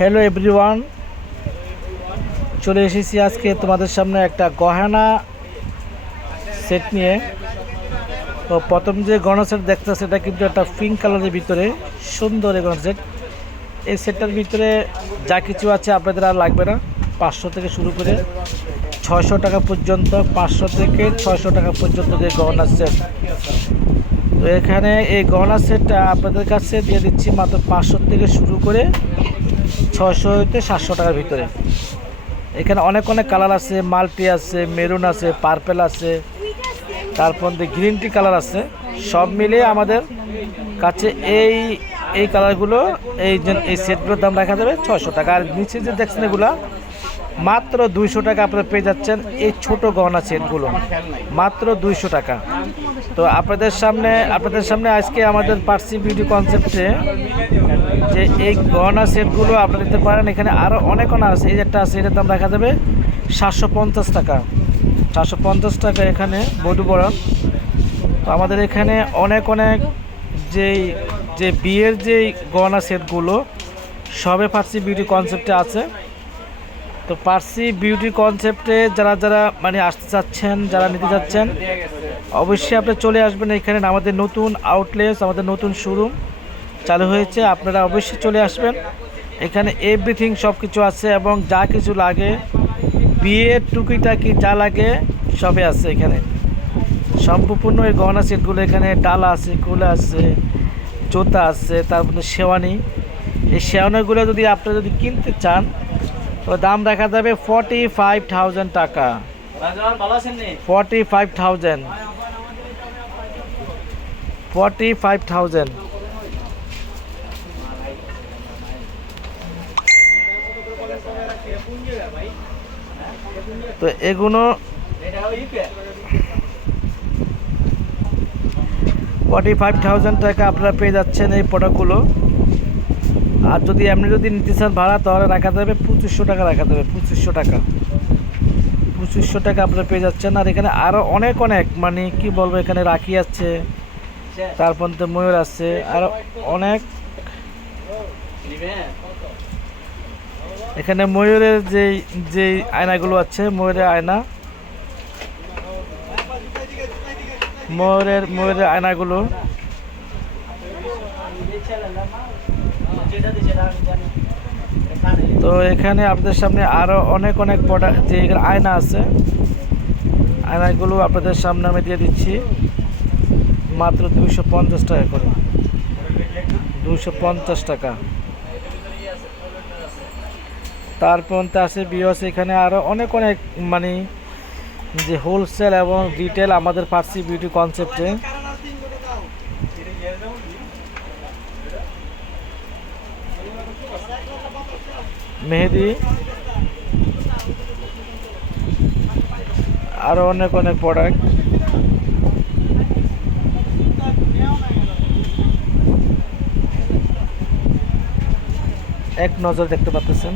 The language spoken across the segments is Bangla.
হ্যালো এভরিওয়ান, চলে এসেছি আজকে তোমাদের সামনে একটা গহনা সেট নিয়ে। তো প্রথম যে গহনা সেট দেখতে সেটা কিন্তু একটা পিঙ্ক কালারের ভিতরে, সুন্দর এই গহনা সেট। এই সেটটার ভিতরে যা কিছু আছে আপনাদের আর লাগবে না, পাঁচশো থেকে শুরু করে ছয়শো টাকা পর্যন্ত, পাঁচশো থেকে ছয়শো টাকা পর্যন্ত যে গহনা সেট। তো এখানে এই গহনা সেটটা আপনাদের কাছে দিয়ে দিচ্ছি মাত্র পাঁচশো থেকে শুরু করে ছশো হইতে সাতশো টাকার ভিতরে। এখানে অনেক অনেক কালার আছে, মাল্টি আছে, মেরুন আছে, পার্পেল আছে, তারপর দিয়ে গ্রিন টি কালার আছে, সব মিলিয়ে আমাদের কাছে এই এই কালারগুলো, এই এই সেটগুলোর দাম রাখা যাবে ছশো টাকা। আর নিচে যে দেখছেন এগুলা, মাত্র দুইশো টাকা আপনারা পেয়ে যাচ্ছেন এই ছোট গহনা সেটগুলো। মাত্র দুইশো টাকা। তো আপনাদের সামনে আপনাদের সামনে আজকে আমাদের পার্সি বিউটি কনসেপ্টে যে এই গহনা সেটগুলো আপনারা নিতে পারেন, এখানে আরও অনেক গহনা আছে। এই যে একটা আছে, এটার দাম রাখা যাবে সাতশো পঞ্চাশ টাকা। সাতশো পঞ্চাশ টাকা এখানে বডি বরান তো আমাদের এখানে অনেক অনেক যেই, যে বিয়ের যেই গহনা সেটগুলো, সবে পার্সি বিউটি কনসেপ্টে আছে। তো পার্সি বিউটি কনসেপ্টে যারা যারা মানে আসতে চাচ্ছেন, যারা নিতে চাচ্ছেন, অবশ্যই আপনি চলে আসবেন এখানে। আমাদের নতুন আউটলেস আমাদের নতুন শোরুম চালু হয়েছে আপনারা অবশ্যই চলে আসবেন। এখানে এভরিথিং সব কিছু আছে এবং যা কিছু লাগে বিয়ের টুকিটাকি যা লাগে সবে আছে এখানে। সম্পূর্ণ এই গহনা সেটগুলো এখানে ডালা আছে কুলা আছে জোতা আছে তারপরে শেওয়ানি। এই শেওয়ানিগুলো যদি আপনারা যদি কিনতে চান তো দাম দেখা যাবে ফর্টি ফাইভ থাউজেন্ড টাকা forty five thousand forty five thousand তো এগুলো ফর্টি ফাইভ থাউজেন্ড টাকা আপনারা পেয়ে যাচ্ছেন এই প্রোডাক্টগুলো আর যদি এমনি যদি নিতে চান ভাড়া, তাহলে রাখা যাবে পঁচিশশো টাকা, রাখা যাবে পঁচিশশো টাকা। পঁচিশশো টাকা আপনারা পেয়ে যাচ্ছেন। আর এখানে আরও অনেক অনেক মানে কি বলব, এখানে রাখি আছে, তারপর তো ময়ূর আছে, আর অনেক। এখানে ময়ূরের যে যে আয়নাগুলো আছে, ময়ূরের আয়না। ময়ূরের ময়ূরের আয়নাগুলো। তো এখানে আপনাদের সামনে আরও অনেক অনেক প্রোডাক্ট যে আয়না আছে, আয়নাগুলো আপনাদের সামনে আমি দিয়ে দিচ্ছি। মাত্র দুইশো পঞ্চাশ টাকা করে। দুশো পঞ্চাশ টাকা। তারপর আছে বিয়স, এখানে আরও অনেক অনেক মানে যে হোলসেল এবং রিটেল আমাদের পার্সি বিউটি কনসেপ্টে মেহেদি। আরও অনেক অনেক প্রোডাক্ট এক নজর দেখতে পাচ্ছেন।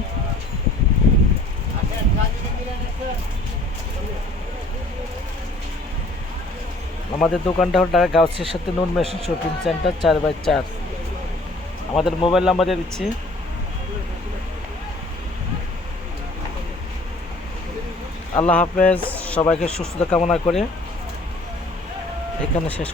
আমাদের দোকানটা হল ঢাকা গাউসের সাথে নুন মেশিন শপিং সেন্টার, চার বাই চার। আমাদের মোবাইল নাম্বার দিয়ে দিচ্ছি। আল্লাহ হাফেজ, সবাইকে সুস্থতা কামনা করে। এখানে শেষ